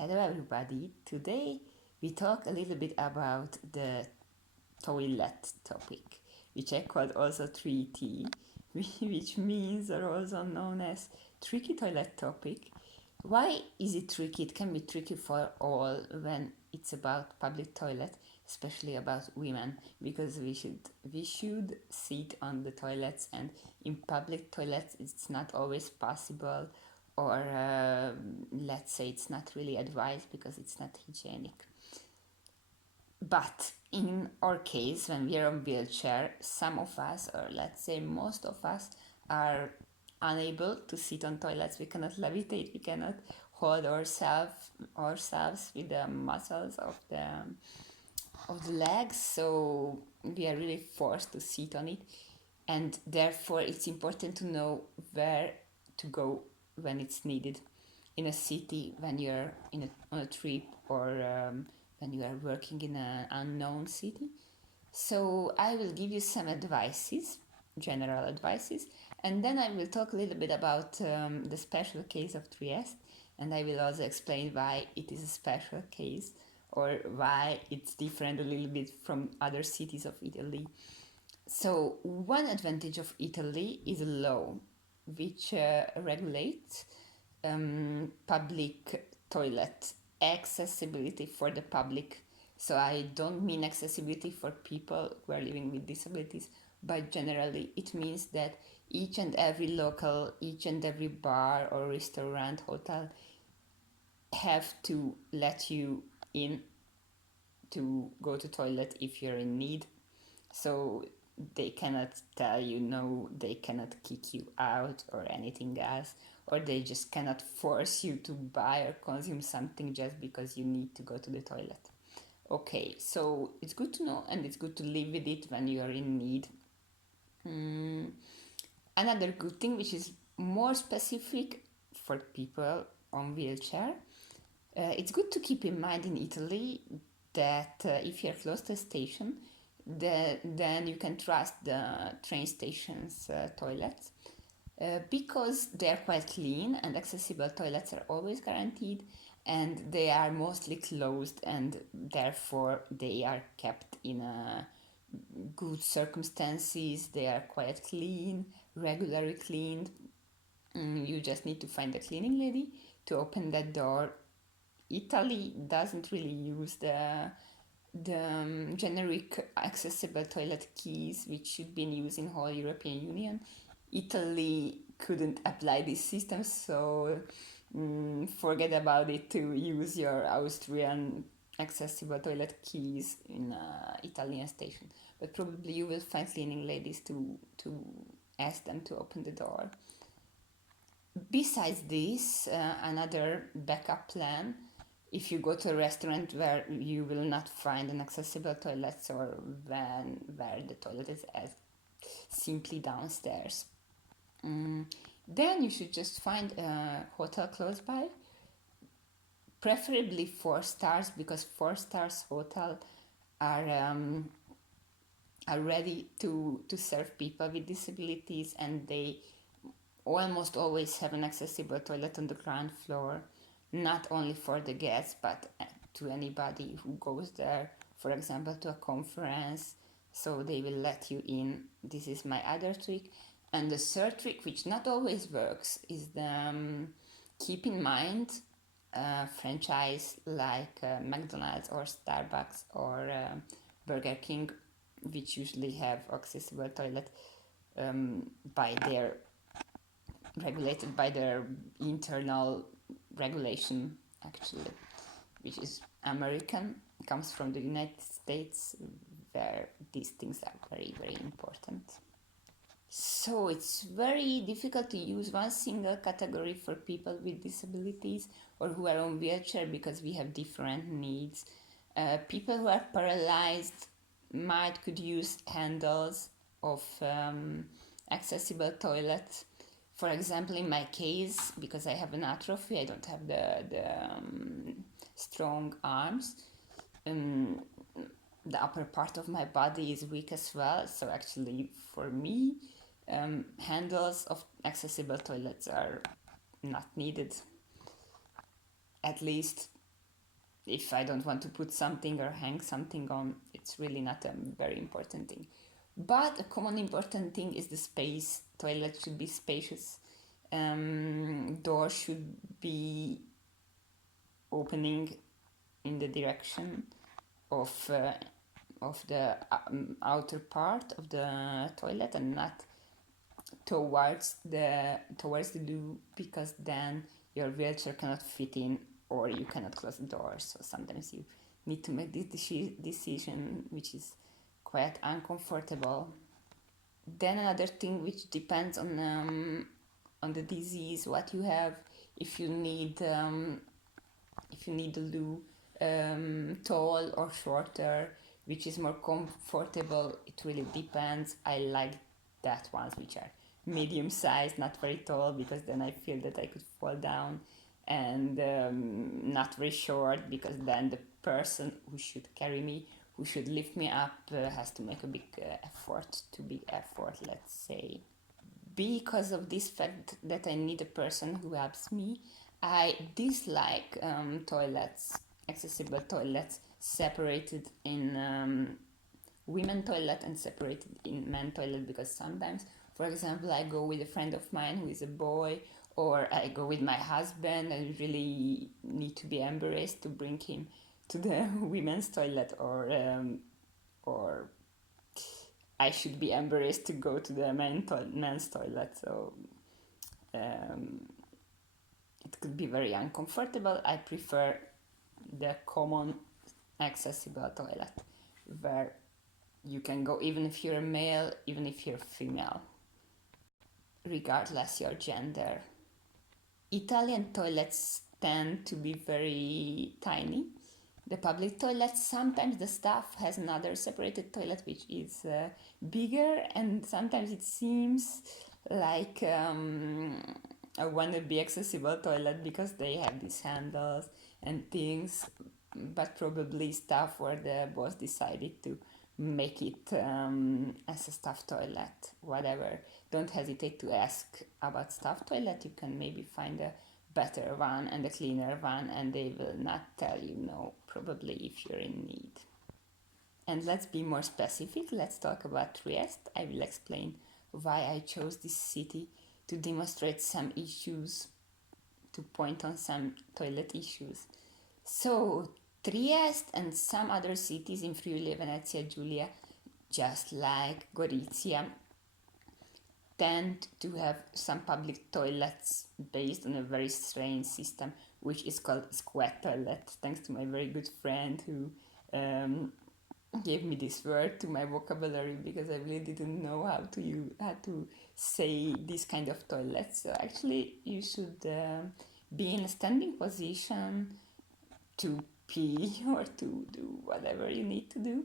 Hello everybody. Today we talk a little bit about the toilet topic, which I called also 3T, which means or also known as tricky toilet topic. Why is it tricky? It can be tricky for all when it's about public toilet, especially about women, because we should sit on the toilets, and in public toilets it's not always possible, or let's say it's not really advised because it's not hygienic. But in our case, when we are on wheelchair, some of us, or let's say most of us, are unable to sit on toilets. We cannot levitate. We cannot hold ourselves with the muscles of the legs. So we are really forced to sit on it, and therefore it's important to know where to go when it's needed in a city, when you're on a trip, or when you are working in an unknown city. So I will give you some advices, general advices, and then I will talk a little bit about the special case of Trieste, and I will also explain why it is a special case, or why it's different a little bit from other cities of Italy. So one advantage of it-aly is a law which regulates public toilet accessibility for the public. So I don't mean accessibility for people who are living with disabilities, but generally it means that each and every bar or restaurant, hotel have to let you in to go to toilet if you're in need. So they cannot tell you no, they cannot kick you out or anything else, or they just cannot force you to buy or consume something just because you need to go to the toilet. Okay, so it's good to know, and it's good to live with it when you are in need. Another good thing, which is more specific for people on wheelchair, it's good to keep in mind in Italy that if you're close to a station, then you can trust the train station's toilets, because they're quite clean and accessible toilets are always guaranteed, and they are mostly closed, and therefore they are kept in good circumstances. They are quite clean, regularly cleaned. You just need to find a cleaning lady to open that door. Italy doesn't really use the generic accessible toilet keys which should be in use in whole European Union. Italy couldn't apply this system, so forget about it to use your Austrian accessible toilet keys in Italian station. But probably you will find cleaning ladies to ask them to open the door. Besides this, another backup plan, if you go to a restaurant where you will not find an accessible toilet, or where the toilet is simply downstairs, then you should just find a hotel close by, preferably 4 stars, because 4 stars hotel are ready to serve people with disabilities, and they almost always have an accessible toilet on the ground floor, not only for the guests but to anybody who goes there, for example to a conference. So they will let you in. This is my other trick. And the third trick, which not always works, is keep in mind franchise like McDonald's or Starbucks or Burger King, which usually have accessible toilet by their regulated by their internal regulation, actually, which is American, comes from the United States, where these things are very, very important. So it's very difficult to use one single category for people with disabilities or who are on wheelchair, because we have different needs. People who are paralyzed could use handles of accessible toilets. For example, in my case, because I have an atrophy, I don't have the strong arms. The upper part of my body is weak as well. So actually, for me, handles of accessible toilets are not needed, at least if I don't want to put something or hang something on, it's really not a very important thing. But a common important thing is the space. Toilet should be spacious. Door should be opening in the direction of the outer part of the toilet and not towards the loo, because then your wheelchair cannot fit in or you cannot close the door. So sometimes you need to make this decision, which is quite uncomfortable. Then another thing which depends on the disease, what you have, if you need the loo tall or shorter, which is more comfortable, it really depends. I like that ones which are medium size, not very tall, because then I feel that I could fall down, and not very short, because then the person who should carry me, who should lift me up, has to make a big effort, let's say. Because of this fact that I need a person who helps me, I dislike accessible toilets separated in women toilet and separated in men toilet, because sometimes, for example, I go with a friend of mine who is a boy, or I go with my husband and really need to be embarrassed to bring him to the women's toilet, or I should be embarrassed to go to the men's toilet. So it could be very uncomfortable. I prefer the common accessible toilet where you can go even if you're a male, even if you're female, regardless your gender. Italian toilets tend to be very tiny. The public toilets, sometimes the staff has another separated toilet which is bigger, and sometimes it seems like a wannabe accessible toilet because they have these handles and things, but probably staff or the boss decided to make it as a staff toilet. Whatever, don't hesitate to ask about staff toilet. You can maybe find a better one and a cleaner one, and they will not tell you no, probably, if you're in need. And let's be more specific. Let's talk about Trieste. I will explain why I chose this city to demonstrate some issues, to point on some toilet issues. So Trieste and some other cities in Friuli, Venezia Giulia, just like Gorizia, tend to have some public toilets based on a very strange system, which is called squat toilet, thanks to my very good friend who gave me this word to my vocabulary, because I really didn't know how to say this kind of toilet. So actually you should be in a standing position to pee or to do whatever you need to do,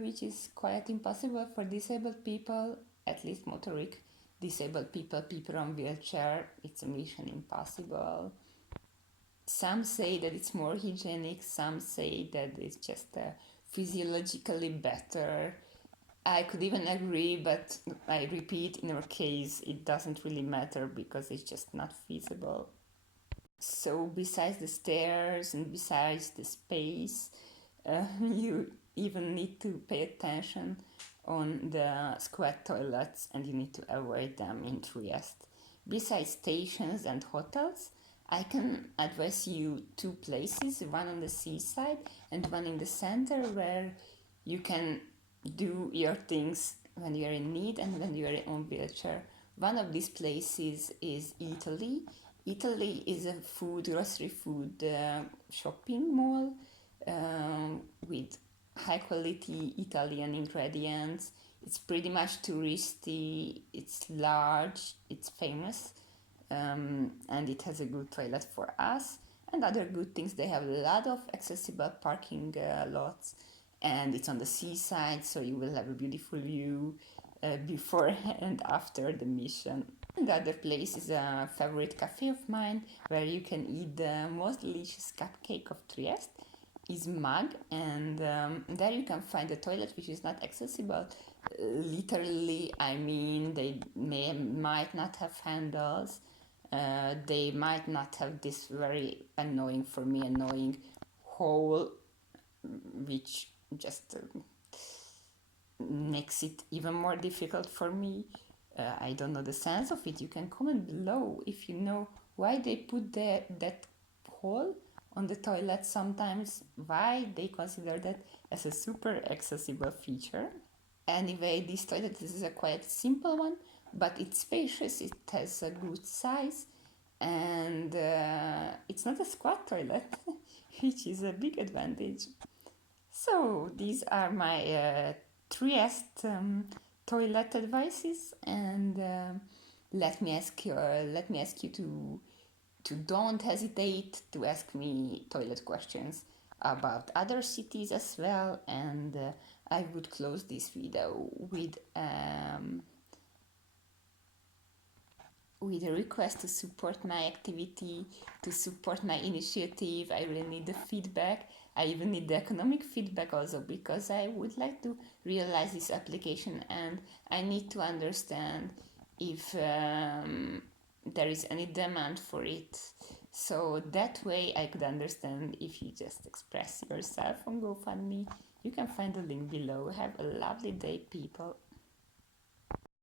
which is quite impossible for disabled people, at least motoric disabled people on wheelchair. It's a mission impossible. Some say that it's more hygienic, some say that it's just physiologically better. I could even agree, but I repeat, in our case it doesn't really matter because it's just not feasible. So besides the stairs and besides the space, you even need to pay attention on the squat toilets, and you need to avoid them in Trieste. Besides stations and hotels, I can advise you two places, one on the seaside and one in the center, where you can do your things when you're in need and when you're on wheelchair. One of these places is it-aly. it-aly is a grocery food shopping mall with high quality Italian ingredients. It's pretty much touristy, it's large, it's famous, and it has a good toilet for us. And other good things, they have a lot of accessible parking lots, and it's on the seaside, so you will have a beautiful view before and after the mission. And the other place is a favorite cafe of mine, where you can eat the most delicious cupcake of Trieste, is Mug, and there you can find a toilet which is not accessible. Literally, I mean, they might not have handles, they might not have this very annoying hole, which just makes it even more difficult for me. I don't know the sense of it. You can comment below if you know why they put that hole on the toilet sometimes, why they consider that as a super accessible feature. Anyway, this toilet is a quite simple one, but it's spacious, it has a good size, and it's not a squat toilet, which is a big advantage. So these are my triest toilet advices, and let me ask you to don't hesitate to ask me toilet questions about other cities as well, and I would close this video with a request to support my activity, to support my initiative. I really need the feedback. I even need the economic feedback also, because I would like to realize this application, and I need to understand if there is any demand for it. So that way I could understand if you just express yourself on GoFundMe. You can find the link below. Have a lovely day, people.